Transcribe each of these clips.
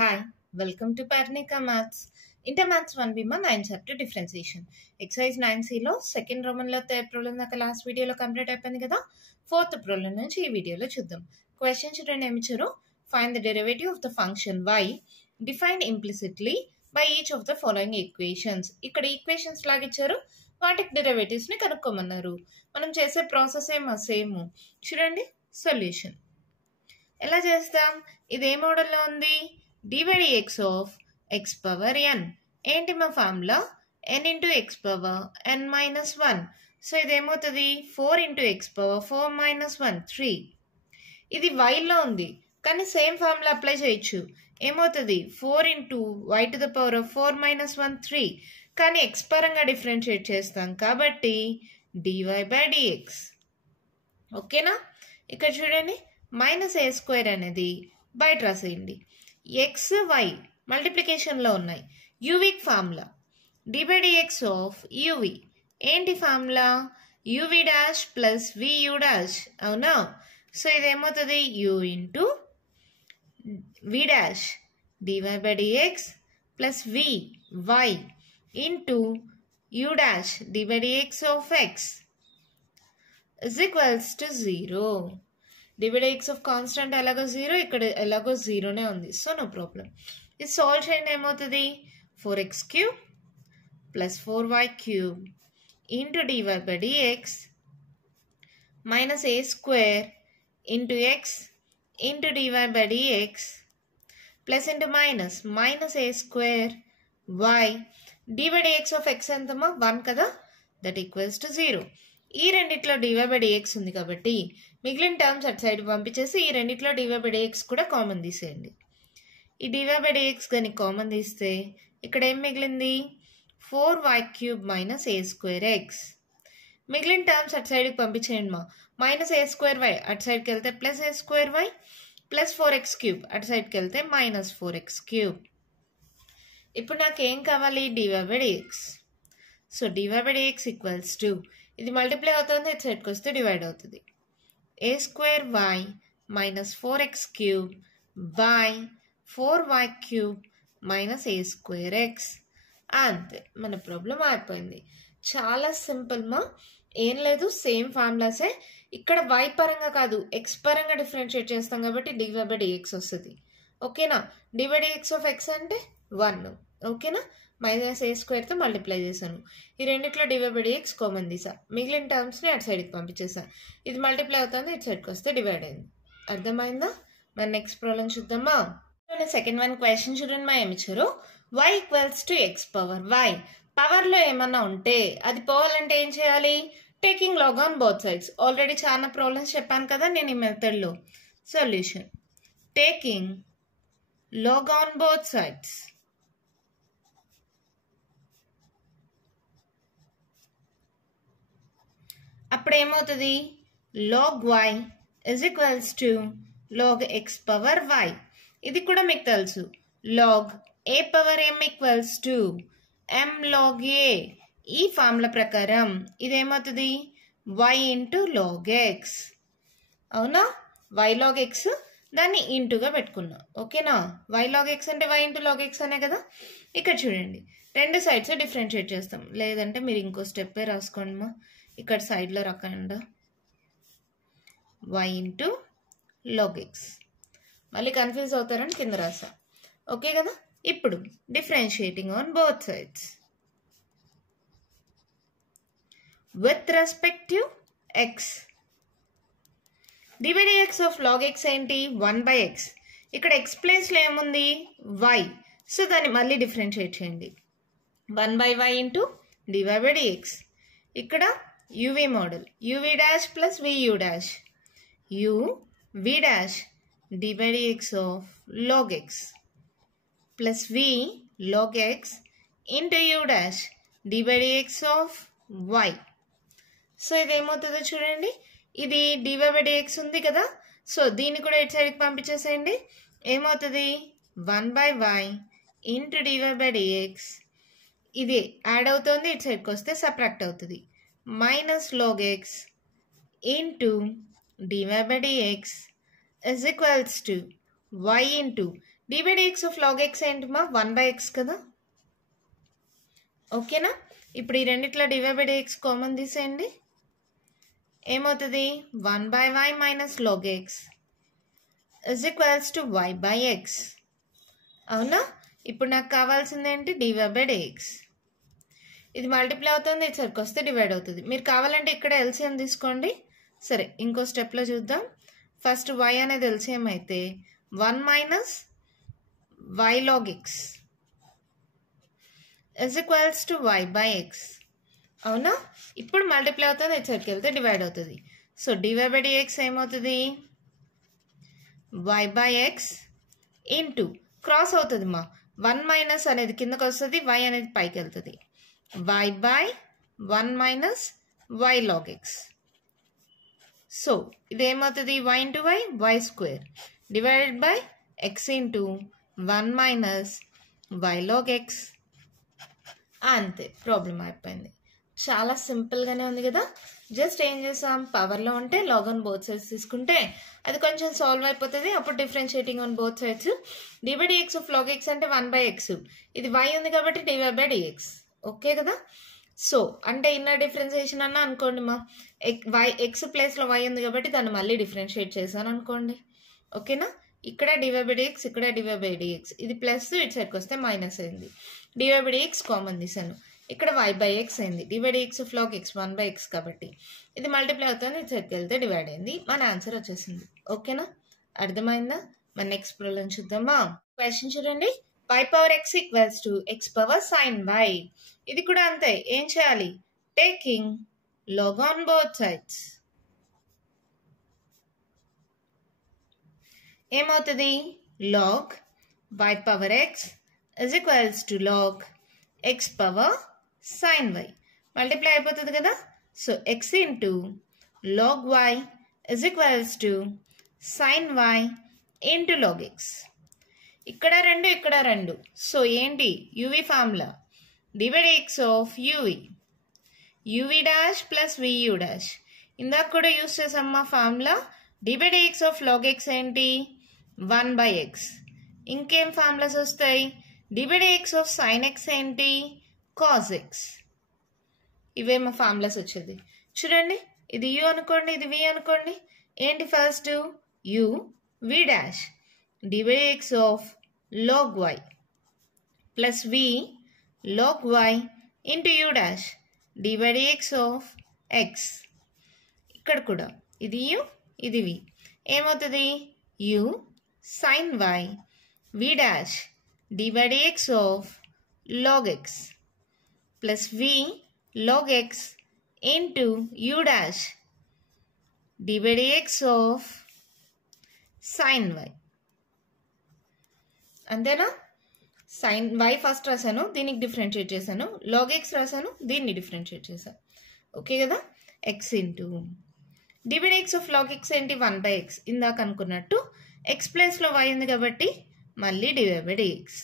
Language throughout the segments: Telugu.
Hi, welcome to Parnika Maths. Inter Maths 1B ma 9 chapter differentiation. Exercise 9C లో సెకండ్ రోమన్ లో థర్డ్ ప్రాబ్లం దాకా లాస్ట్ వీడియోలో కంప్లీట్ అయిపోయింది కదా. ఫోర్త్ ప్రాబ్లం నుంచి ఈ వీడియోలో చూద్దాం. క్వశ్చన్ చూడండి ఏమి ఇచ్చారు. Find the derivative of the function y defined implicitly by each of the following equations. ఇక్కడ ఈక్వేషన్స్ లాగా ఇచ్చారు, వాటికి డెరివేటివ్స్ ని కనుక్కోమన్నారు. మనం చేసే ప్రాసెస్ ఏమో సేమ్. చూడండి సొల్యూషన్ ఎలా చేస్తాం. ఇది ఏ మోడల్లో ఉంది, d/dx of x power n. ఏంటి మా formula, n into x power n minus 1. So ఇదేమవుతుంది 4 ఇంటూ x పవర్ 4 మైనస్ 1 3. ఇది వైలో ఉంది కానీ సేమ్ ఫార్ములా అప్లై చేయొచ్చు. ఏమవుతుంది 4 into y to the power of 4 minus 1 3. కానీ x పరంగా డిఫరెన్షియేట్ చేస్తాం కాబట్టి dy/dx. ఓకేనా. ఇక్కడ చూడండి మైనస్ a స్క్వేర్ అనేది బయట రాసేయండి. ఎక్స్ వై మల్టిప్లికేషన్లో ఉన్నాయి. యూవిక్ ఫార్ములా d/dx ఆఫ్ యూవి. ఏంటి formula u v dash plus వియూ dash. అవునా. సో ఇదేమవుతుంది u into v dash dy/dx plus v y into u dash d/dx of x is equals to 0. d/dx of constant ఎలాగో 0, ఇక్కడ ఎలాగో 0నే ఉంది. So no problem. ఇది సాల్వ్ చేయండి. ఏమవుతుంది 4x³ plus 4y³ into dy/dx minus a square into x into dy/dx plus into minus a square y d/dx of x ఎంతమా 1 కదా, దట్ ఈక్వల్స్ టు 0. ఈ రెండిట్లో dy/dx ఉంది కాబట్టి మిగిలిన టర్మ్స్ అటు సైడ్ పంపించేసి ఈ రెండిట్లో dy/dx కూడా కామన్ తీసేయండి. ఈ dy/dx కానీ కామన్ తీస్తే ఇక్కడ ఏం మిగిలింది 4y³ minus a square X. మిగిలిన టర్మ్స్ అటు సైడ్కి పంపించేయండి మా. మైనస్ a స్క్వేర్ వై అటు సైడ్కి వెళ్తే plus a square y plus 4x³ అటు సైడ్కి వెళ్తే మైనస్ 4x³. ఇప్పుడు నాకు ఏం కావాలి dy/dx. So dy/dx equals to, ఇది మల్టిప్లై అవుతుంది, ఇటు సైడ్కి వస్తే డివైడ్ అవుతుంది. a square y minus 4x³ by 4y³ minus a square x. అంతే, మన ప్రాబ్లం అయిపోయింది. చాలా సింపుల్ మా. ఏం లేదు, సేమ్ ఫార్ములాసే. ఇక్కడ y పరంగా కాదు x పరంగా డిఫరెన్షియేట్ చేస్తాం కాబట్టి dy/dx వస్తుంది. ఓకేనా. dy/dx ఆఫ్ x అంటే 1. ఓకేనా. మైనస్ a స్క్వేర్తో మల్టిప్లై చేశాను. ఈ రెండిట్లో dy/dx కామన్ తీసా, మిగిలిన టర్మ్స్ని అటు సైడ్కి పంపించేసా. ఇది మల్టిప్లై అవుతుంది, ఇటు సైడ్కి వస్తే డివైడ్ అయింది. అర్థమైందా. మన నెక్స్ట్ ప్రాబ్లం చూద్దామా. సెకండ్ వన్ క్వశ్చన్ చూడండి మా. ఏమి ఇచ్చారు y equals to x power y. పవర్లో ఏమన్నా ఉంటే అది పోవాలంటే ఏం చేయాలి, taking log on both sides. Already చాలా ప్రాబ్లమ్స్ చెప్పాను కదా నేను ఈ మెథడ్లో. Solution taking log on both sides. అప్పుడు ఏమవుతుంది log y is equals to log x power y. ఇది కూడా మీకు తెలుసు, log a power m equals to m log a. ఈ ఫార్ములా ప్రకారం ఇదేమవుతుంది y ఇంటూ లాగ్ x. అవునా. y లాగ్ x దాన్ని ఇంటూగా పెట్టుకున్నా. ఓకేనా. y లాగ్ x అంటే y ఇంటూ లాగ్ x అనే కదా. ఇక్కడ చూడండి రెండు సైడ్స్ డిఫరెన్షియేట్ చేస్తాం, లేదంటే మీరు ఇంకో స్టెప్పే రాసుకోండి మా. ఇక్కడ సైడ్లో రాకుండా y ఇంటూ లాగ్ x. మళ్ళీ కన్ఫ్యూజ్ అవుతారని కింద రాసా. ఓకే కదా. ఇప్పుడు differentiating on both sides with respect to x. dy/dx of log x ఏంటి 1/x. ఇక్కడ x ప్లేస్లో ఏముంది y. సో దాన్ని మళ్ళీ డిఫరెన్షియేట్ చేయండి 1/y ఇంటూ dy/dx. ఇక్కడ u v model u v dash plus వియూ dash u v dash d/dx of log x plus v log x into u dash d/dx of y. So ఇదేమవుతుందో చూడండి, ఇది dy/dx ఉంది కదా. సో దీన్ని కూడా ఇటు సైడ్కి పంపించేసేయండి. ఏమవుతుంది 1/y ఇంటూ dy/dx. ఇది యాడ్ అవుతుంది, ఇటు సైడ్కి వస్తే సబ్ట్రాక్ట్ అవుతుంది. Minus log x into dy/dx is equals to y into dy by dx of log x ఏంటి మా 1/x కదా. ఓకేనా. ఇప్పుడు ఈ రెండిట్లో dy by dx కామన్ తీసేయండి. ఏమవుతుంది 1/y minus log x is equals to y by x. అవునా. ఇప్పుడు నాకు కావాల్సింది ఏంటి dy by dx. ఇది మల్టిప్లై అవుతుంది, ఇది సరికి వస్తే డివైడ్ అవుతుంది. మీరు కావాలంటే ఇక్కడ ఎల్సిఎం తీసుకోండి. సరే ఇంకో స్టెప్లో చూద్దాం. ఫస్ట్ y అనేది ఎల్సిఎం అయితే 1 minus y log x is equals to y by x. అవునా. ఇప్పుడు మల్టిప్లై అవుతుంది, ఇది సరికి వెళ్తే డివైడ్ అవుతుంది. సో dy by dx ఏమవుతుంది y by x into cross అవుతుంది మా 1 మైనస్ అనేది కిందకు వస్తుంది, y అనేది పైకి వెళ్తుంది. y by 1 minus y log x. So, ఇది ఏమవుతుంది y into y square divided by x into 1 minus y log x. అంతే, ప్రాబ్లం అయిపోయింది. చాలా సింపుల్గానే ఉంది కదా. జస్ట్ ఏం చేసాం, పవర్లో ఉంటే లాగ్ ఆన్ బోత్ సైడ్స్ తీసుకుంటే అది కొంచెం సాల్వ్ అయిపోతుంది. అప్పుడు differentiating on both sides dy by dx of log x అంటే 1/x. ఇది y ఉంది కాబట్టి dy by dx. ఓకే కదా. సో అంటే ఇన్నర్ డిఫరెన్షియేషన్ అన్న అనుకోండి మా ఎక్స్ ప్లేస్లో y ఉంది కాబట్టి దాన్ని మళ్ళీ డిఫరెన్షియేట్ చేశాను అనుకోండి. ఓకేనా. ఇక్కడ dy by dx, ఇక్కడ dy by dx. ఇది ప్లస్ ఇటు సైడ్కి వస్తే మైనస్ అయింది. dy by dx కామన్ తీసాను. ఇక్కడ y by x అయింది. dy by dx of log x 1/x కాబట్టి ఇది మల్టిప్లై అవుతుంది, ఇటు సైడ్కి వెళ్తే డివైడ్ అయింది. మన ఆన్సర్ వచ్చేసింది. ఓకేనా. అర్థమైందా. మన నెక్స్ట్ ప్రాబ్లం చూద్దామా. క్వశ్చన్ చూడండి. y power x equals to x power sin y. ఇది కూడా అంతే. ఏం చేయాలి, taking log on both sides. ఏమవుతుంది log y power x is equals to log x power sin y. Multiply అయిపోతుంది కదా. So x into log y is equals to sin y into log x. ఇక్కడ రెండు, ఇక్కడ రెండు. సో ఏంటి UV formula dy by dx of uv dash plus vu dash. ఇందాక కూడా యూస్ చేసామా formula. dy by dx of log x ఏంటి 1/x. ఇంకేం ఫార్ములాస్ వస్తాయి, dy by dx of sin x ఏంటి cos x. ఇవే మా ఫార్ములాస్ వచ్చేది. చూడండి, ఇది u అనుకోండి, ఇది v అనుకోండి. ఏంటి first u v dash dy by dx of log y plus v log y into u dash dy by dx of x. ఇక్కడ కూడా ఇది u, ఇది v. ఏమవుతుంది u sin y v dash dy by dx of log x plus v log x into u dash dy by dx of sin y. అంతేనా. సైన్ y ఫస్ట్ రాశాను, దీనికి డిఫరెన్షియేట్ చేశాను. log x రాశాను, దీన్ని డిఫరెన్షియేట్ చేశాను. ఓకే కదా. x into dy by dx of log x ఏంటి 1/x. ఇందాక అనుకున్నట్టు x ప్లేస్లో y ఉంది కాబట్టి మళ్ళీ dy by dx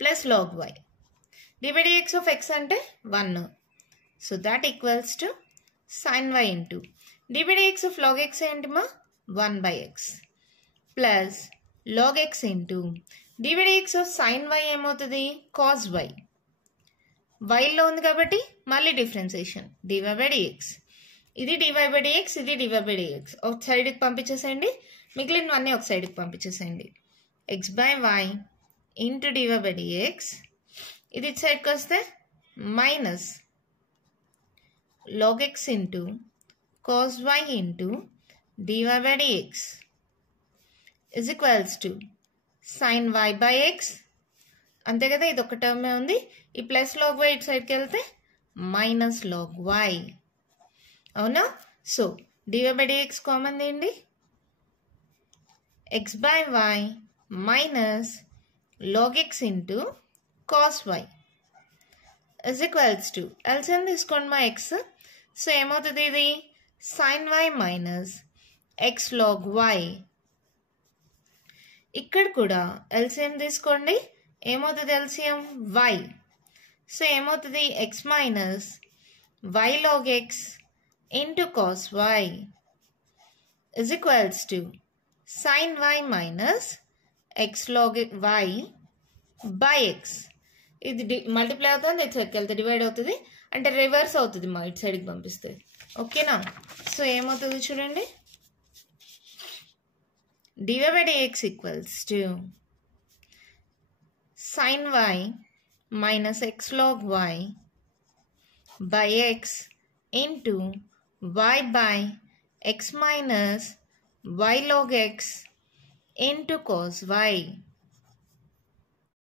plus log y. dy by dx of x అంటే 1. So that equals to sin y into dy by dx of log x ఏంటి మా 1/x plus log x into dy by dx of sin y ఏమవుతుంది cos y. వైలో ఉంది కాబట్టి మళ్ళీ డిఫరెన్సియేషన్ dy by dx. ఇది dy by dx, ఇది dy by dx. ఒక సైడ్కి పంపించేసేయండి, మిగిలినవన్నీ ఒక సైడ్కి పంపించేసేయండి. x by y into dy by dx. ఇది ఇటు సైడ్కి వస్తే minus log x into cos y into dy by dx is equals to sin y by x. అంతే కదా. ఇది ఒక టర్మే ఉంది. ఈ ప్లస్ log y ఇటు సైడ్కి వెళ్తే మైనస్ log y. అవునా. So dy by dx common తీయండి. x by y minus log x into cos y is equals to LCM తీసుకోండి మా x. సో ఏమవుతుంది ఇది sin y minus x log y. ఇక్కడ కూడా ఎల్సిఎం తీసుకోండి. ఏమవుతుంది ఎల్సిఎం y. సో ఏమవుతుంది x minus y log x into cos y is equals to sin y minus x log y by x. ఇది మల్టిప్లై అవుతుంది, ఇటు సైడ్కి వెళ్తే డివైడ్ అవుతుంది, అంటే రివర్స్ అవుతుంది మా ఇటు సైడ్కి పంపిస్తే. ఓకేనా? సో ఏమవుతుంది చూడండి, dy by dx equals to sin y minus x log y by x into y by x minus y log x into cos y.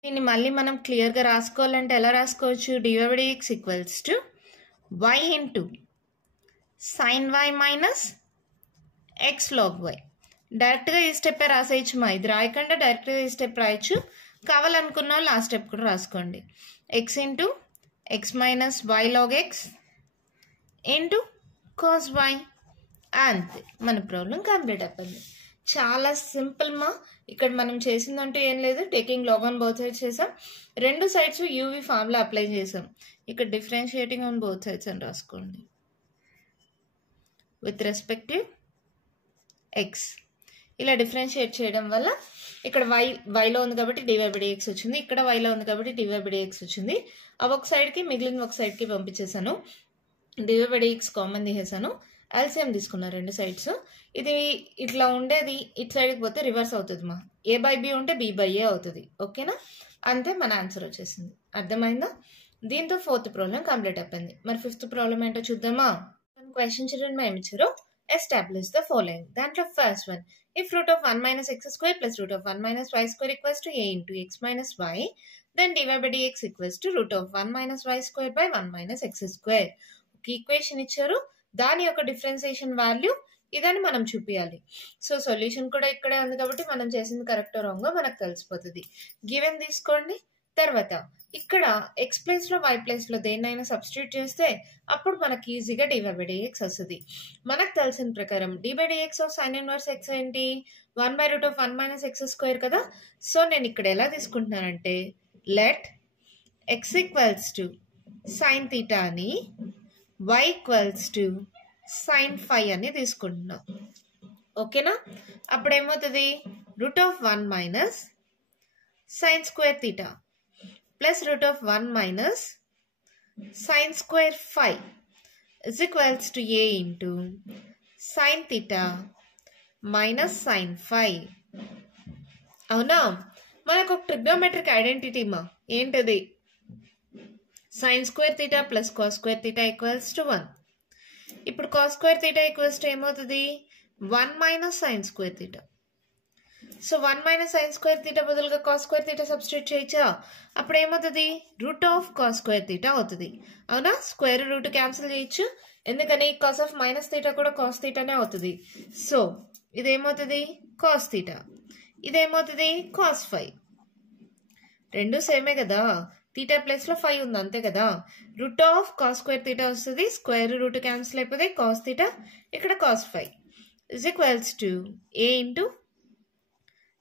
దీన్ని మళ్ళీ మనం క్లియర్గా రాసుకోవాలంటే ఎలా రాసుకోవచ్చు? dy by dx equals to y into sin y minus x log y. డైరెక్ట్గా ఈ స్టెప్ రాసేయచ్చు మా, ఇది రాయకుండా డైరెక్ట్గా ఈ స్టెప్ రాయొచ్చు. కావాలనుకున్న వాళ్ళు ఆ స్టెప్ కూడా రాసుకోండి. x into x minus y log x into cos y. అంతే, మన ప్రాబ్లం కంప్లీట్ అయిపోయింది. చాలా సింపుల్ మా. ఇక్కడ మనం చేసిందంటూ ఏం లేదు, taking log on both sides చేసాం, రెండు సైడ్స్ యూవి ఫార్ములా అప్లై చేసాం. ఇక్కడ డిఫరెన్షియేటింగ్ ఆన్ బోత్ సైడ్స్ అని రాసుకోండి విత్ రెస్పెక్టివ్ ఎక్స్. ఇలా డిఫరెన్షియేట్ చేయడం వల్ల ఇక్కడ వైలో ఉంది కాబట్టి dy by dx వచ్చింది, ఇక్కడ వైలో ఉంది కాబట్టి dy by dx వచ్చింది. అవి ఒక సైడ్కి మిగిలిన ఒక సైడ్కి పంపించేసాను, dy by dx కామన్ తీసేసాను, ఎల్సిఎం తీసుకున్నా రెండు సైడ్స్. ఇది ఇట్లా ఉండేది ఇటు సైడ్కి పోతే రివర్స్ అవుతుంది మా, a by b ఉంటే b by a అవుతుంది. ఓకేనా? అంతే, మన ఆన్సర్ వచ్చేసింది. అర్థమైందా? దీంతో ఫోర్త్ ప్రాబ్లం కంప్లీట్ అయిపోయింది. మరి ఫిఫ్త్ ప్రాబ్లం ఏంటో చూద్దామా? క్వశ్చన్ చూడండి మా, ఏమి ఇచ్చారు, establish the following. దాంట్లో first one, if root of 1 minus x square plus root of 1 minus y square equals to a into x minus y, then dy by dx equals to root of 1 minus y square by 1 minus x square. ఒక ఈక్వేషన్ ఇచ్చారు, దాని యొక్క డిఫరెన్సియేషన్ వాల్యూ ఇదని మనం చూపించాలి. సో సొల్యూషన్ కూడా ఇక్కడే ఉంది కాబట్టి మనం చేసింది కరెక్ట్ రాంగ్ మనకు తెలిసిపోతుంది. గివెన్ తీసుకోండి. తర్వాత ఇక్కడ ఎక్స్ ప్లేస్లో వై ప్లేస్లో దేన్నైనా సబ్స్టిట్యూట్ చేస్తే అప్పుడు మనకి ఈజీగా dy by dx వస్తుంది. మనకు తెలిసిన ప్రకారం dy by dx of sine inverse X ఏంటి, 1 by root of 1 minus x square కదా. సో నేను ఇక్కడ ఎలా తీసుకుంటున్నానంటే let x equals to sine theta అని, y equals to sine phi అని తీసుకుంటున్నా. ఓకేనా? అప్పుడు ఏమవుతుంది, root of 1 minus sine square theta plus root of 1 minus sine square phi is equals to a into sine theta minus sine phi. అవునా? మనకు ఒక ట్రిగ్నోమెట్రిక్ ఐడెంటిటీ మా, ఏంటది, sine square theta plus cos square theta equals to 1. ఇప్పుడు cos square theta equals to ఏమవుతుంది, 1 minus sine square theta. So 1 minus sine square theta బదులుగా కాస్ స్క్వేర్ థీటా సబ్స్టిట్యూట్ చేయొచ్చా? అప్పుడు ఏమవుతుంది, root of cos square theta అవుతుంది. అవునా? స్క్వేర్ రూట్ క్యాన్సిల్ చేయొచ్చు, ఎందుకని కాస్ ఆఫ్ మైనస్ థీటా కూడా కాస్ థీటానే అవుతుంది. సో ఇదేమవుతుంది కాస్ థీటా, ఇదేమవుతుంది కాస్ ఫై. రెండు సేమే కదా, థీటా ప్లేస్లో ఫై ఉంది అంతే కదా. Root of cos square theta వస్తుంది, స్క్వేర్ రూట్ క్యాన్సిల్ అయిపోతే కాస్ థీటా, ఇక్కడ cos phi is equals to a into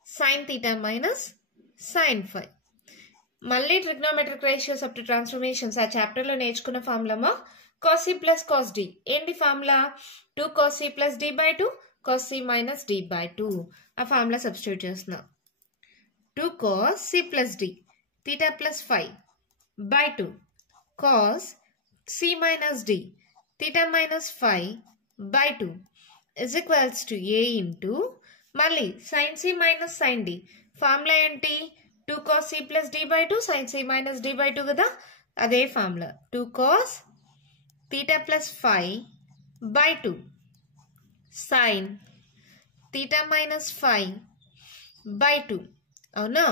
sine theta minus sine phi. మళ్ళీ trigonometric ratios up to transformations ఆ చాప్టర్లో నేర్చుకున్న ఫార్ములామా, cos C plus cos d. ఏంటి formula, 2 cos c plus d by 2 cos c minus d by 2. ఆ ఫార్ములా సబ్స్టిట్యూట్ చేస్తున్నా. 2 cos c plus d theta plus phi by 2 cos c minus d theta minus phi by 2 is equals to a into మళ్ళీ sine C minus sine d. Formula ఏంటి, 2 cos c plus d by 2 sine C minus d by 2 కదా. అదే formula 2 cos theta plus phi by 2 sine theta minus phi by 2. అవునా?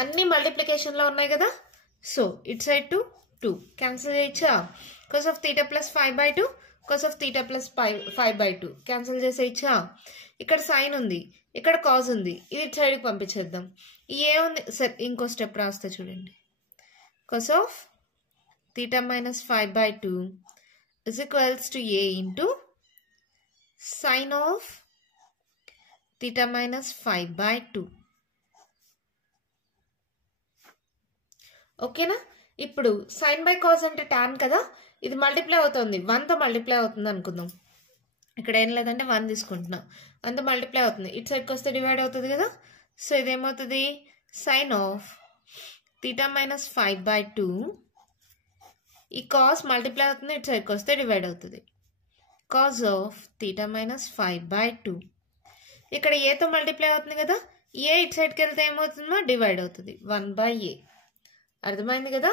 అన్ని మల్టిప్లికేషన్లో ఉన్నాయి కదా. సో ఇట్ సైడ్ 2 క్యాన్సిల్ చేయొచ్చా, cos of theta plus 5 by 2 cos of theta plus 5 by 2 cancel చేసేయచ్చా. ఇక్కడ సైన్ ఉంది, ఇక్కడ కాజ్ ఉంది, ఇది ఇటు సైడ్కి పంపించేద్దాం. ఏ ఉంది సరే, ఇంకో స్టెప్ రాస్తా చూడండి. Cos of theta minus 5 by 2 is equals to a into sign of theta minus 5 by 2. ఓకేనా? ఇప్పుడు సైన్ బై కాజ్ అంటే టాన్ కదా, ఇది మల్టిప్లై అవుతుంది, 1తో మల్టిప్లై అవుతుంది అనుకుందాం. ఇక్కడ ఏం లేదంటే 1 తీసుకుంటున్నా, 1తో మల్టిప్లై అవుతుంది, ఇటు సైడ్కి వస్తే డివైడ్ అవుతుంది కదా. సో ఇదేమవుతుంది సైన్ ఆఫ్ తీటా మైనస్ 5/2. ఈ కాస్ మల్టిప్లై అవుతుంది, ఇటు సైడ్కి వస్తే డివైడ్ అవుతుంది. Cos of theta minus 5/2. ఇక్కడ ఏతో మల్టిప్లై అవుతుంది కదా, ఏ ఇటు సైడ్కి వెళ్తే ఏమవుతుందో డివైడ్ అవుతుంది 1/a. అర్థమైంది కదా,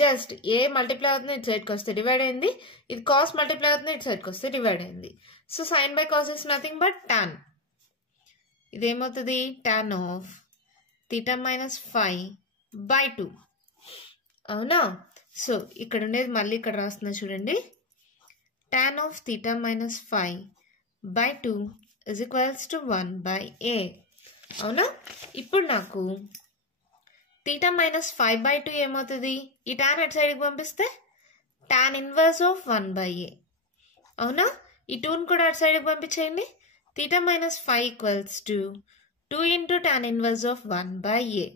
జస్ట్ ఏ మల్టిప్లై అవుతుంది, ఇటు సైడ్కి వస్తే డివైడ్ అయింది. ఇది కాస్ మల్టిప్లై అవుతుంది, ఇటు సైడ్కి వస్తే డివైడ్ అయింది. So sine by cos is nothing but tan. ఇదేమవుతుంది టాన్ ఆఫ్ తీటా మైనస్ 5/2. అవునా? సో ఇక్కడ ఉండేది మళ్ళీ ఇక్కడ రాస్తున్నా చూడండి. Tan of theta minus 5/2 is equals to 1/a. అవునా? ఇప్పుడు నాకు తీటా మైనస్ 5/2 ఏమవుతుంది, ఈ టాన్ అటు సైడ్కి పంపిస్తే టాన్ ఇన్వర్స్ ఆఫ్ 1/a. అవునా? ఈ 2ని కూడా అటు సైడ్కి పంపించేయండి. Theta minus 5 equals to 2 into tan inverse of 1/a.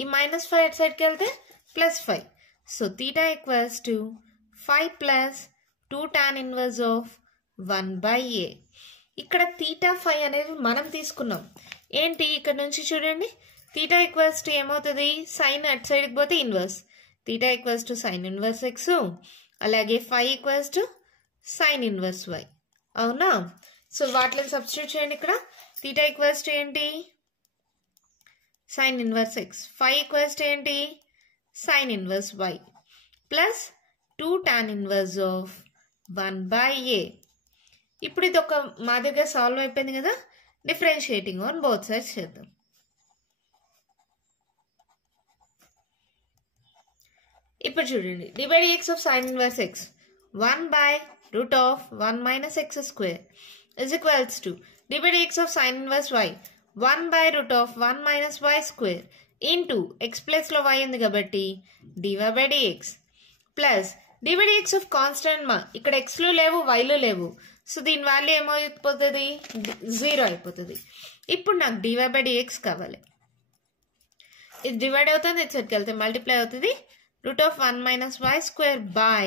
ఈ మైనస్ 5 అటు సైడ్కి వెళ్తే plus 5. So theta equals to 5 plus 2 tan inverse of 1/a. ఇక్కడ తీటా 5 అనేది మనం తీసుకున్నాం. ఏంటి ఇక్కడ నుంచి చూడండి, తీటా ఈక్వల్స్ టు ఏమవుతుంది, సైన్ అటు సైడ్కి పోతే inverse. Theta equals to sine inverse x, అలాగే 5 equals to sine inverse y. అవునా? సో వాటిని సబ్స్టిట్యూట్ చేయండి. ఇక్కడ తీటా ఈక్వల్స్ టు ఏంటి, sine inverse X. 5 equals to ఏంటి, sine inverse y plus 2 tan inverse of 1/a. ఇప్పుడు ఇది ఒక మాదిరిగా సాల్వ్ అయిపోయింది కదా, డిఫరెన్షియేటింగ్ ఆన్ బోత్ సైడ్స్ చేద్దాం. ఇప్పుడు చూడండి, d/dx of sine inverse x 1/√1 minus X square is equals to d/dx of sine inverse y 1/√1 minus why square into x ప్లస్లో వై ఉంది కాబట్టి dy/dx plus d/dx of constant ఇక్కడ ఎక్స్లు లేవు వైలు లేవు. సో దీని వాల్యూ ఏమైపోతుంది, 0 అయిపోతుంది. ఇప్పుడు నాకు dy/dx కావాలి. ఇది డివైడ్ అవుతుంది, ఇటు సైడ్కి వెళ్తే మల్టిప్లై అవుతుంది. √1 minus why square by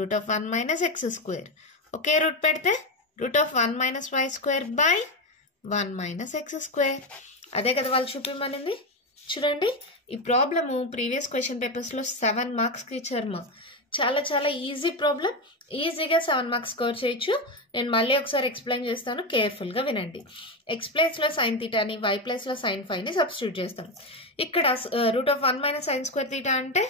√1 minus X square. ఒకే రూట్ పెడితే √1 minus why square by 1 minus X square. అదే కదా వాళ్ళు చూపిమనింది. చూడండి, ఈ ప్రాబ్లము ప్రీవియస్ క్వశ్చన్ పేపర్స్లో 7 మార్క్స్కి ఇచ్చారు మా. చాలా చాలా ఈజీ ప్రాబ్లం, ఈజీగా 7 మార్క్స్ స్కోర్ చేయొచ్చు. నేను మళ్ళీ ఒకసారి ఎక్స్ప్లెయిన్ చేస్తాను, కేర్ఫుల్గా వినండి. ఎక్స్ ప్లేస్లో సైన్ తీటాని, వై ప్లేస్లో సైన్ 5ని సబ్స్టిట్యూట్ చేస్తాం. ఇక్కడ √1 మైనస్ సైన్ స్క్వేర్ తీటా అంటే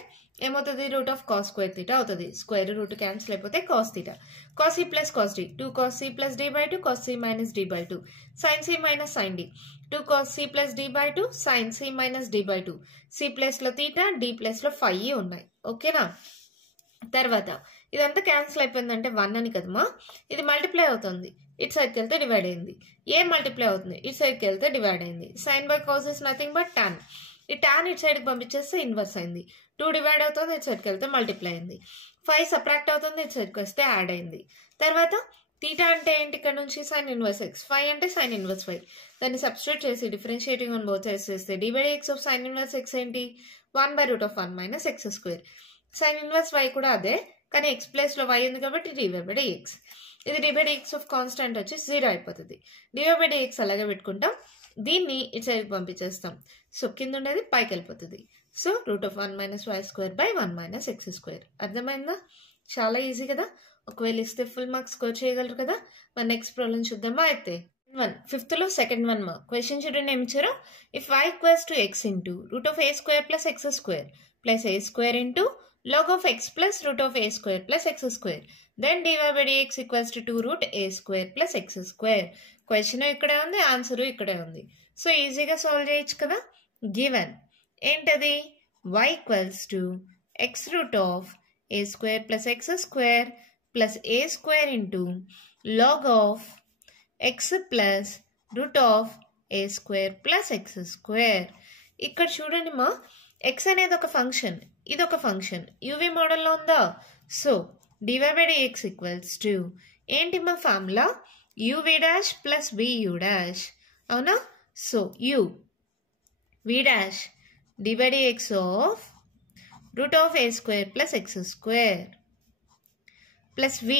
ఏమవుతుంది, √కాస్ స్క్వేర్ తీటా అవుతుంది. స్క్వేర్ రూట్ క్యాన్సిల్ అయిపోతే cos theta. Cos C plus cos D, 2 cos C plus d/2 cos C minus d/2 sine C minus sine D, 2 cos C plus d/2 sine C minus d/2. C ప్లేస్లో తీటా, డి ప్లేస్లో 5 ఉన్నాయి. ఓకేనా? తర్వాత ఇదంతా క్యాన్సిల్ అయిపోయిందంటే 1 అని కదమ్మా. ఇది మల్టిప్లై అవుతుంది, ఇటు సైడ్కి వెళ్తే డివైడ్ అయింది. ఏ మల్టిప్లై అవుతుంది, ఇటు సైడ్కి వెళ్తే డివైడ్ అయింది. Sine by cos is nothing but tan. ఈ టాన్ ఇటు సైడ్కి పంపించేస్తే ఇన్వర్స్ అయింది. 2 డివైడ్ అవుతుంది, ఇటు సైడ్కి వెళ్తే మల్టిప్లై అయింది. 5 సబ్ట్రాక్ట్ అవుతుంది, ఇటు సైడ్కి వస్తే యాడ్ అయింది. తర్వాత తీటా అంటే ఏంటి, ఇక్కడ నుంచి సైన్ ఇన్వర్స్ ఎక్స్, 5 అంటే సైన్ ఇన్వర్స్ వై. దాన్ని సబ్స్టిట్యూట్ చేసి డిఫరెన్షియేటింగ్ ఆన్ బోత్ సైడ్స్ చేస్తే d/dx of sine inverse X ఏంటి, 1/√1 minus X square. Sine inverse Y కూడా అదే, కానీ ఎక్స్ ప్లేస్లో వై ఉంది కాబట్టి dy/dx. ఇది d/dx ఆఫ్ కాన్స్టెంట్ వచ్చి 0 అయిపోతుంది. dy/dx అలాగే పెట్టుకుంటాం, దీన్ని ఇటు సైడ్కి పంపించేస్తాం. సో కింద ఉండేది పైకి వెళ్ళిపోతుంది. So √1 minus why square by 1 minus X square. అర్థమైందా? చాలా ఈజీ కదా. ఒకవేళ ఇస్తే ఫుల్ మార్క్స్ స్కోర్ చేయగలరు కదా. మన నెక్స్ట్ ప్రాబ్లం చూద్దామా. అయితే 5th సెకండ్ వన్ మా క్వశ్చన్ చూడండి ఏమి ఇచ్చారో. If y equals to x into √a square plus X square plus a square into log of x plus √a square plus x square, then dy/dx equals to 2√a square plus x square. Question ఇక్కడే ఉంది, ఆన్సరు ఇక్కడే ఉంది. సో ఈజీగా సాల్వ్ చేయొచ్చు కదా. గివెన్ ఏంటది, y equals to x√a square plus x square plus a square into log of x plus √a square plus x square. ఇక్కడ చూడండి మా, x అనేది ఒక ఫంక్షన్, ఇది ఒక ఫంక్షన్, యూవీ మోడల్లో ఉందా. సో dy/dx ఈక్వల్స్ టు ఏంటి మా formula, uv dash plus vu dash. అవునా? So u v dash d/dx of √a square plus X square plus v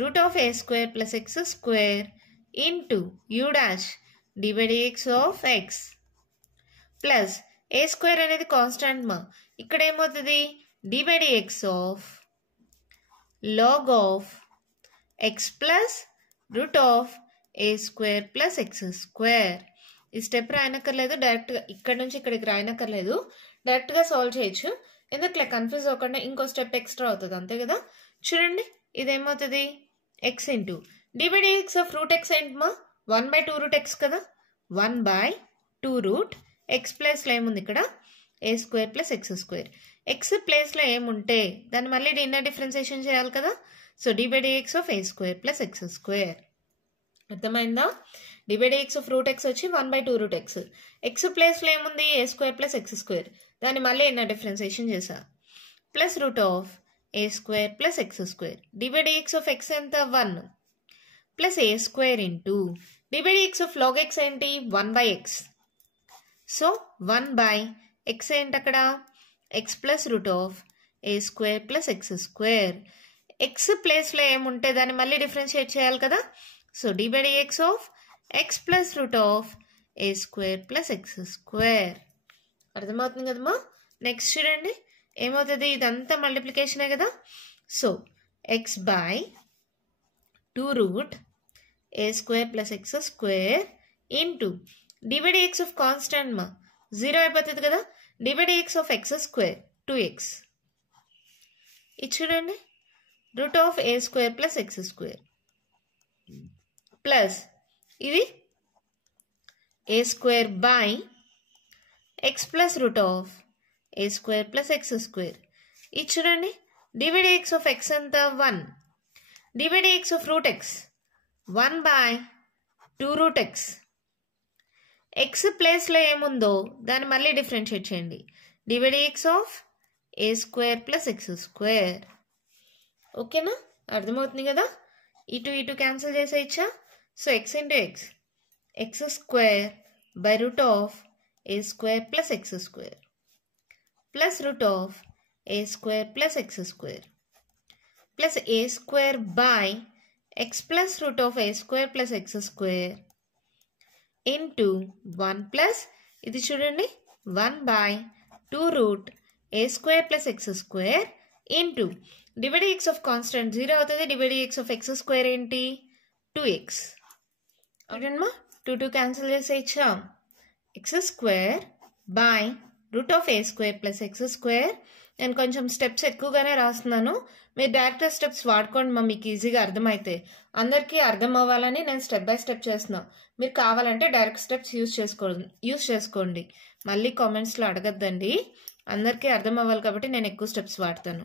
√a square plus X square into u dash d/dx of x plus A square అనేది కాన్స్టాంట్ మా, ఇక్కడ ఏమవుతుంది d/dx of log of x plus root of A square plus X square. ఈ స్టెప్ రాయనక్కర్లేదు, డైరెక్ట్గా ఇక్కడ నుంచి ఇక్కడికి రాయనక్కర్లేదు, డైరెక్ట్గా సాల్వ్ చేయొచ్చు. ఎందుకులే కన్ఫ్యూజ్ అవ్వకుండా ఇంకో స్టెప్ ఎక్స్ట్రా అవుతుంది అంతే కదా. చూడండి ఇదేమవుతుంది x into d/dx of root x ఏంటమ్మా 1/2 రూట్ ఎక్స్ కదా, 1/2 రూట్ ఎక్స్ ప్లేస్లో ఏముంది ఇక్కడ a square plus X square. X ప్లేస్లో ఏముంటే దాన్ని మళ్ళీ ఇన్నర్ డిఫరెన్సియేషన్ చేయాలి కదా. So d/dx of A square plus X square. అర్థమైందా? d/dx ఆఫ్ రూట్ ఎక్స్ వచ్చి 1/2 రూట్ ఎక్స్, ఎక్స్ ప్లేస్లో ఏముంది ఏ స్క్వేర్ ప్లస్ ఎక్స్ స్క్వేర్, దాన్ని మళ్ళీ ఇన్నర్ డిఫరెన్సియేషన్ చేసా, plus root of A square plus X square. d/dx of x ఎంత 1 plus A square into d/dx of log x ఏంటి 1/x. సో 1/x ఏంటి అక్కడ X plus root of A square plus X square. X ప్లేస్లో ఏముంటే దాన్ని మళ్ళీ డిఫరెన్షియేట్ చేయాలి కదా. So d/dx of X plus root of A square plus X square. అర్థమవుతుంది కదమ్మా. నెక్స్ట్ చూడండి ఏమవుతుంది, ఇదంతా మల్టిప్లికేషనే కదా. So X by 2 root A square plus X square into d/dx of constant మా 0 అయిపోతుంది కదా, d/dx of X square 2x. ఇది చూడండి root of A square plus X square plus ఇది a square by X plus root of A square plus X square. ఇది చూడండి d/dx ఆఫ్ ఎక్స్ ఎంత 1, d/dx of root x 1/2 root x. X ప్లేస్లో ఏముందో దాన్ని మళ్ళీ డిఫరెన్షియేట్ చేయండి, d/dx of A square plus X square. ఓకేనా, అర్థమవుతుంది కదా. ఇటు క్యాన్సిల్ చేసేయచ్చా. So x into x, x square by root of A square plus X square plus root of A square plus X square plus A square by X plus root of A square plus X square into 1 plus ఇది చూడండి 1/2 root A square plus X square into d/dx of constant 0 అవుతుంది, d/dx ఆఫ్ ఎక్స్ స్క్వేర్ ఏంటి 2x. అవునమ్మా 2 క్యాన్సిల్ చేసేయచ్చా. X square by root of A square plus X square. నేను కొంచెం స్టెప్స్ ఎక్కువగానే రాస్తున్నాను, మీరు డైరెక్ట్ స్టెప్స్ వాడుకోండి మా, మీకు ఈజీగా అర్థమైతే. అందరికీ అర్థం అవ్వాలని నేను స్టెప్ బై స్టెప్ చేస్తున్నాను. మీరు కావాలంటే డైరెక్ట్ స్టెప్స్ యూజ్ చేసుకోండి. మళ్ళీ కామెంట్స్లో అడగద్దండి, అందరికీ అర్థం అవ్వాలి కాబట్టి నేను ఎక్కువ స్టెప్స్ వాడతాను.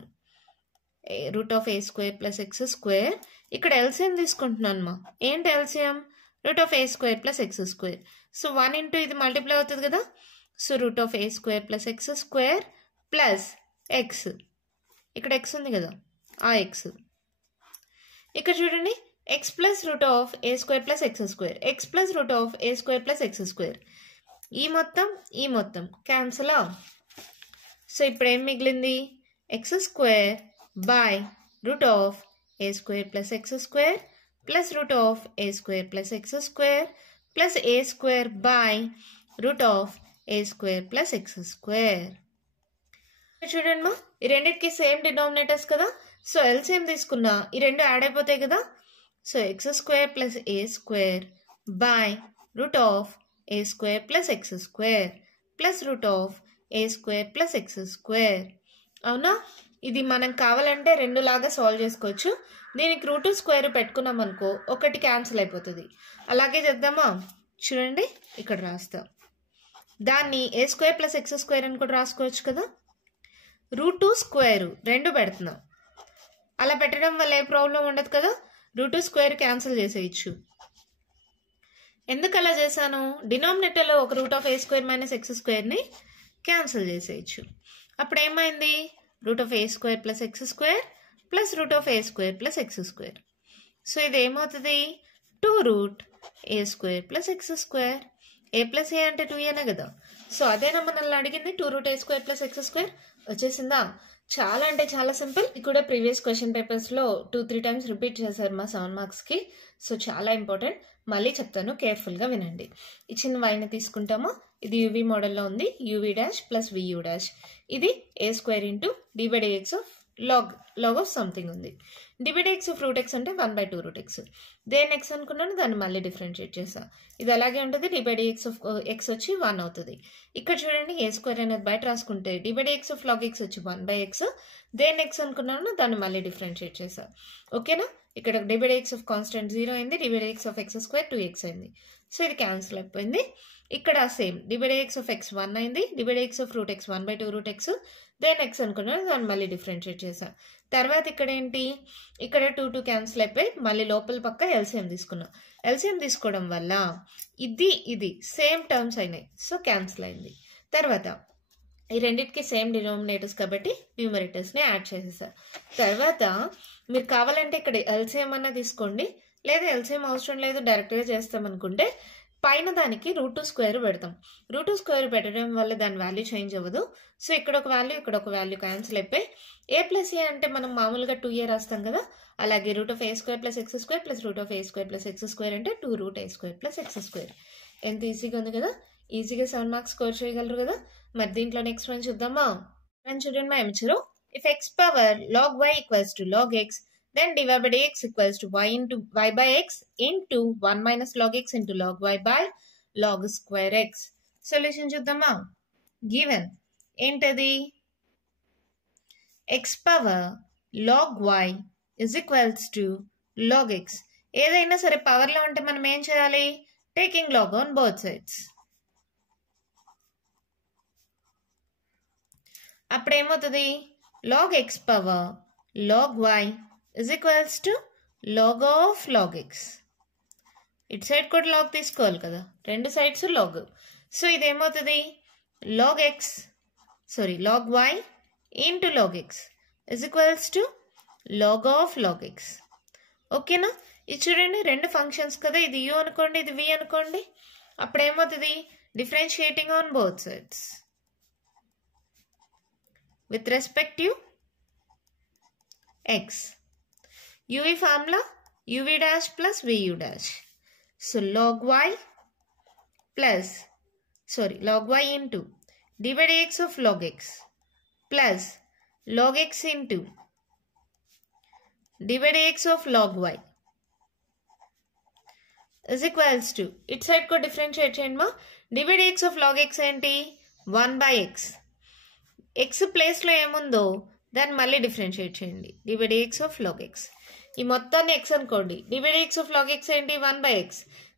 Route of A square plus X square, ఇక్కడ ఎల్సిఎం తీసుకుంటున్నాను మా. ఏంటి LCM route of A square plus X square. So 1 into ఇది మల్టిప్లై అవుతుంది కదా. So root of A square plus X square plus X, ఇక్కడ ఎక్స్ ఉంది కదా ఆ ఎక్స్. ఇక్కడ చూడండి X plus root of A square plus X square, X plus root of A square plus X square. ఈ మొత్తం క్యాన్సిల్. సో ఇప్పుడు ఏం మిగిలింది X square by root of A square plus X square plus root of A square plus X square plus A square by root of A square plus X square. చూడండి మా ఈ రెండింటికి సేమ్ డినామినేటర్స్ కదా. సో ఎల్సిఎం తీసుకున్నా ఈ రెండు యాడ్ అయిపోతాయి కదా. So X square plus A square by root of A square plus X square plus root of A square plus X square. అవునా, ఇది మనం కావాలంటే 2 లాగా సాల్వ్ చేసుకోవచ్చు. దీనికి రూట్ స్క్వేర్ పెట్టుకున్నాం అనుకో ఒకటి క్యాన్సిల్ అయిపోతుంది. అలాగే చేద్దామా, చూడండి ఇక్కడ రాస్తాం. దాన్ని ఏ స్క్వేర్ ప్లస్ ఎక్స్ స్క్వేర్ అని కూడా రాసుకోవచ్చు కదా. రూట్ స్క్వేర్ 2 పెడుతున్నాం, అలా పెట్టడం వల్ల ఏ ప్రాబ్లం ఉండదు కదా. రూట్ స్క్వేర్ క్యాన్సిల్ చేసేయచ్చు. ఎందుకు అలా చేశాను, డినామినేటర్లో ఒక root of A square minus x స్క్వేర్ని క్యాన్సిల్ చేసేయచ్చు. అప్పుడు ఏమైంది root of A square plus X square plus root of A square plus X square. So ఇది ఏమవుతుంది 2 root A square plus X square. A plus a అంటే 2a కదా. సో అదేనా మనల్ని అడిగింది 2 రూట్ ఏ స్క్వేర్ ప్లస్ ఎక్స్ స్క్వేర్. వచ్చేసిందా, చాలా అంటే చాలా సింపుల్. ఇది కూడా ప్రీవియస్ క్వశ్చన్ పేపర్స్లో 2-3 టైమ్స్ రిపీట్ చేశారు మా 7 మార్క్స్కి. సో చాలా ఇంపార్టెంట్, మళ్ళీ చెప్తాను కేర్ఫుల్గా వినండి. ఇచ్చిన వైని తీసుకుంటాము, ఇది యూవీ మోడల్లో ఉంది. Uv dash plus వియూ dash. ఇది a square into d/dx of log of something ఉంది. d/dx ఆఫ్ రూట్ ఎక్స్ అంటే 1/2 రూట్ ఎక్స్. దేని ఎక్స్ అనుకున్నాను, దాన్ని మళ్ళీ డిఫరెన్షియేట్ చేసా. ఇది అలాగే ఉంటుంది. d/dx ఆఫ్ ఎక్స్ వచ్చి 1 అవుతుంది. ఇక్కడ చూడండి, ఏ స్క్వేర్ అనేది బయట రాసుకుంటే d/dx ఆఫ్ log x వచ్చి 1/x. దేని ఎక్స్ అనుకున్నాను, దాన్ని మళ్ళీ డిఫరెన్షియేట్ చేసా. ఓకేనా? ఇక్కడ d/dx ఆఫ్ కాన్స్టెంట్ 0 అయింది, d/dx of x square 2x అయింది. సో ఇది క్యాన్సిల్ అయిపోయింది. ఇక్కడ సేమ్ d/dx ఆఫ్ x 1 అయింది, d/dx of root x 1/2 root X. దేని ఎక్స్ అనుకున్నాను, దాన్ని మళ్ళీ డిఫరెన్షియేట్ చేసా. తర్వాత ఇక్కడ ఏంటి, ఇక్కడ 2 క్యాన్సిల్ అయిపోయి మళ్ళీ లోపల పక్క ఎల్సిఎం తీసుకున్నా. ఎల్సిఎం తీసుకోవడం వల్ల ఇది సేమ్ టర్మ్స్ అయినాయి. సో క్యాన్సిల్ అయింది. తర్వాత ఈ రెండింటికి సేమ్ డినామినేటర్స్ కాబట్టి న్యూమరేటర్స్ని యాడ్ చేసేసా. తర్వాత మీరు కావాలంటే ఇక్కడ ఎల్సిఎం అన్న తీసుకోండి, లేదా ఎల్సిఎం అవసరం లేదు, డైరెక్ట్గా చేస్తామనుకుంటే పైన దానికి √2² పెడతాం. √2² పెట్టడం వల్ల దాని వాల్యూ చేంజ్ అవ్వదు. సో ఇక్కడ ఒక వాల్యూ, ఇక్కడ ఒక వాల్యూ క్యాన్సిల్ అయిపోయి a+a అంటే మనం మామూలుగా 2a రాస్తాం కదా, అలాగే √(a² + x² + √(a² + x² అంటే 2√a² + x². ఎంత ఈజీగా ఉంది కదా, ఈజీగా 7 మార్క్స్ స్కోర్ చేయగలరు కదా. మరి దీంట్లో నెక్స్ట్ వన్ చూద్దామా. చూడండి మా ఏమిచ్చారు, if x power log y equals to log x, then d/dx equals to y by x into 1 minus log x into log y by log square x. Solution చూద్దామా. గివెన్ ఏంటది, x power log y is equals to log x. ఏదైనా సరే పవర్లో ఉంటే మనం ఏం చేయాలి, taking log on both sides. అప్పుడు ఏమవుతుంది, log x power log y is equals to log of log x. ఇటు సైడ్ కూడా log తీసుకోవాలి కదా, రెండు సైడ్స్ log. సో ఇదేమవుతుంది, log y into log x is equals to log of log x. ఓకేనా? ఇది చూడండి, రెండు ఫంక్షన్స్ కదా, ఇది u అనుకోండి, ఇది v అనుకోండి. అప్పుడు ఏమవుతుంది, differentiating on both sides with respect to x. UV formula UV dash plus VU dash. So log y into d/dx of log x plus log x into d/dx of log y is equals to, it side ko differentiate cheyandi ma, d/dx of log x ఏంటి 1/x. x ప్లేస్ లో ఏముందో దాన్ని మళ్ళీ డిఫరెన్షియేట్ చేయండి, d/dx of log x. ఈ మొత్తాన్ని x అనుకోండి, d/dx of log x ఏంటి 1/x.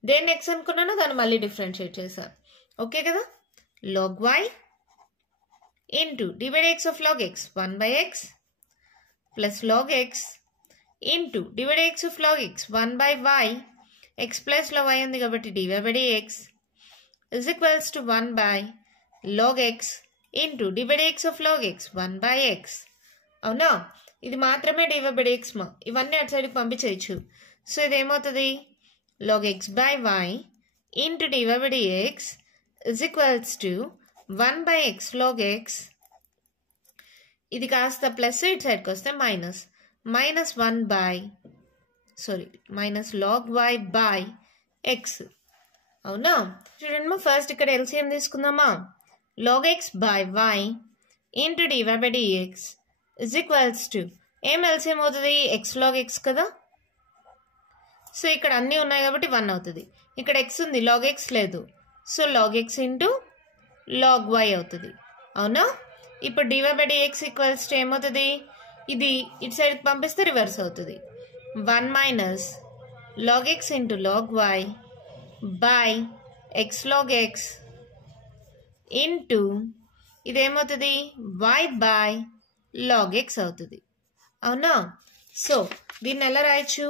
దేన్ని x అనుకున్నానో దాన్ని మళ్ళీ డిఫరెన్షియేట్ చేశాను. ఓకే కదా, log y into d/dx of log x 1/x plus log x into d/dx of log x 1/y. x plus లో y ఉంది కాబట్టి dy/dx is equals to 1/log x into d/dx of log x 1/x. అవునా, ఇది మాత్రమే dy/dx మా, ఇవన్నీ అటు సైడ్కి పంపించేయచ్చు. సో ఇదేమవుతుంది, log x by y into dy/dx is equals to 1/x log x. ఇది కాస్త ప్లస్, ఇటు సైడ్కి వస్తే minus log y by x. అవునా, చూడండి మా, ఫస్ట్ ఇక్కడ ఎల్సిఎం తీసుకుందామా. log x by y into dy/dx is equals to, ఏం ఎల్సిఎం అవుతుంది, x log x కదా. సో ఇక్కడ అన్నీ ఉన్నాయి కాబట్టి 1 అవుతుంది. ఇక్కడ x ఉంది, log x లేదు. So log x into log y అవుతుంది. అవునా, ఇప్పుడు dy/dx ఈక్వల్స్ టు ఏమవుతుంది, ఇది ఇటు సైడ్కి పంపిస్తే రివర్స్ అవుతుంది. 1 minus log x into log y by x log x into ఇదేమవుతుంది, y by log x అవుతుంది. అవునా, సో దీన్ని ఎలా రాయొచ్చు,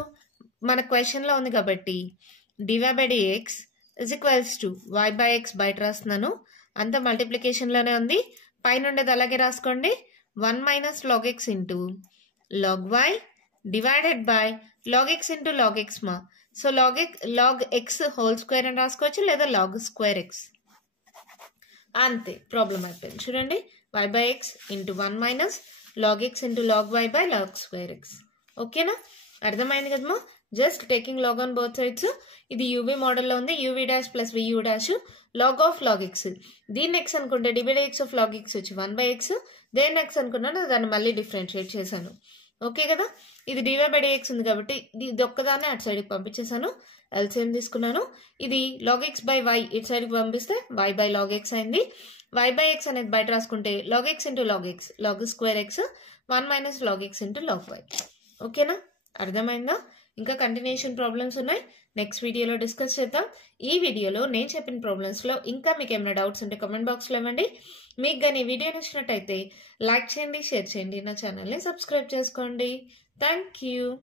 మన క్వశ్చన్లో ఉంది కాబట్టి dy/dx is equals to y by x బయట రాస్తున్నాను, అంత మల్టిప్లికేషన్లోనే ఉంది. పైన ఉండేది అలాగే రాసుకోండి, 1 minus log x into log y divided by log x into log x మా. So log x whole square అని రాసుకోవచ్చు, లేదా log స్క్వేర్ x. అంతే, ప్రాబ్లం అయిపోయింది. చూడండి, y by x into 1 minus log x into log y by log square x. ఓకేనా, అర్థమైంది కదమ్మా. Just taking log on both sides. ఇది యూవీ మోడల్లో ఉంది. Uv dash plus వియూ dash log of log x. దీన్ని ఎక్స్ అనుకుంటే divide x of log x వచ్చి 1/x. దేన్ని ఎక్స్ అనుకున్నాను దాన్ని మళ్ళీ డిఫరెన్షియేట్ చేశాను. ఓకే కదా. ఇది dv/dx ఉంది కాబట్టి ఇది ఒక్కదాన్ని అటు సైడ్కి పంపించేశాను. ఎల్సిఎం తీసుకున్నాను. ఇది log x by y ఇటు సైడ్కి పంపిస్తే y by log x అయింది. y by x అనేది బయట రాసుకుంటే log x into log x log square x 1 minus log x into log y. ఓకేనా, అర్థమైందా? ఇంకా కంటిన్యూషన్ ప్రాబ్లమ్స్ ఉన్నాయి, నెక్స్ట్ వీడియోలో డిస్కస్ చేద్దాం. ఈ వీడియోలో నేను చెప్పిన ప్రాబ్లమ్స్లో ఇంకా మీకు ఏమైనా డౌట్స్ ఉంటే కామెంట్ బాక్స్లో ఇవ్వండి. మీకు కానీ వీడియో నచ్చినట్టయితే లైక్ చేయండి, షేర్ చేయండి, నా ఛానల్ని సబ్స్క్రైబ్ చేసుకోండి. Thank you.